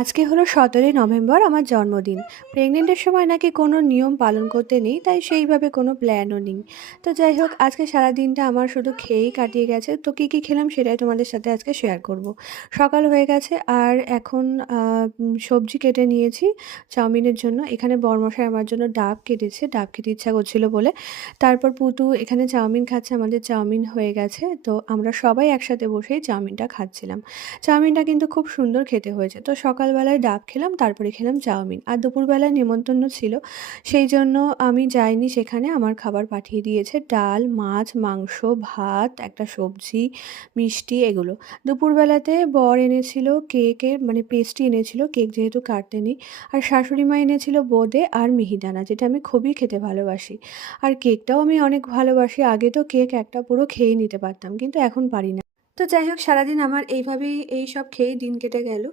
আজকে হলো 17ই নভেম্বর আমার জন্মদিন। প্রেগনেন্টের সময় নাকি কোনো নিয়ম পালন করতে নেই, তাই সেইভাবে কোনো প্ল্যানও নেই। তো যাই হোক, আজকে সারাদিনটা আমার শুধু খেয়েই কাটিয়ে গেছে। তো কী কী খেলাম সেটাই তোমাদের সাথে আজকে শেয়ার করব। সকাল হয়ে গেছে আর এখন সবজি কেটে নিয়েছি চাউমিনের জন্য। এখানে বরমশাই আমার জন্য ডাব কেটেছে, ডাব খেতে ইচ্ছা করছিল বলে। তারপর পুতু এখানে চাউমিন খাচ্ছে, আমাদের চাউমিন হয়ে গেছে। তো আমরা সবাই একসাথে বসেই চাউমিনটা খাচ্ছিলাম। চাউমিনটা কিন্তু খুব সুন্দর খেতে হয়েছে। তো সকালবেলায় ডাব খেলাম, তারপরে খেলাম চাউমিন। আর দুপুরবেলায় নেমন্তন্ন ছিল, সেই জন্য আমি যাইনি সেখানে। আমার খাবার পাঠিয়ে দিয়েছে ডাল, মাছ, মাংস, ভাত, একটা সবজি, মিষ্টি এগুলো। দুপুরবেলাতে বর এনেছিল কেকের মানে পেস্ট্রি এনেছিল, কেক যেহেতু কাটতে নেই। আর শাশুড়ি মা এনেছিল বোঁদে আর মিহিদানা, যেটা আমি খুবই খেতে ভালোবাসি। আর কেকটাও আমি অনেক ভালোবাসি। আগে তো কেক একটা পুরো খেয়ে নিতে পারতাম, কিন্তু এখন পারি না। তো যাই হোক, সারাদিন আমার এইভাবেই এই সব খেয়েই দিন কেটে গেল।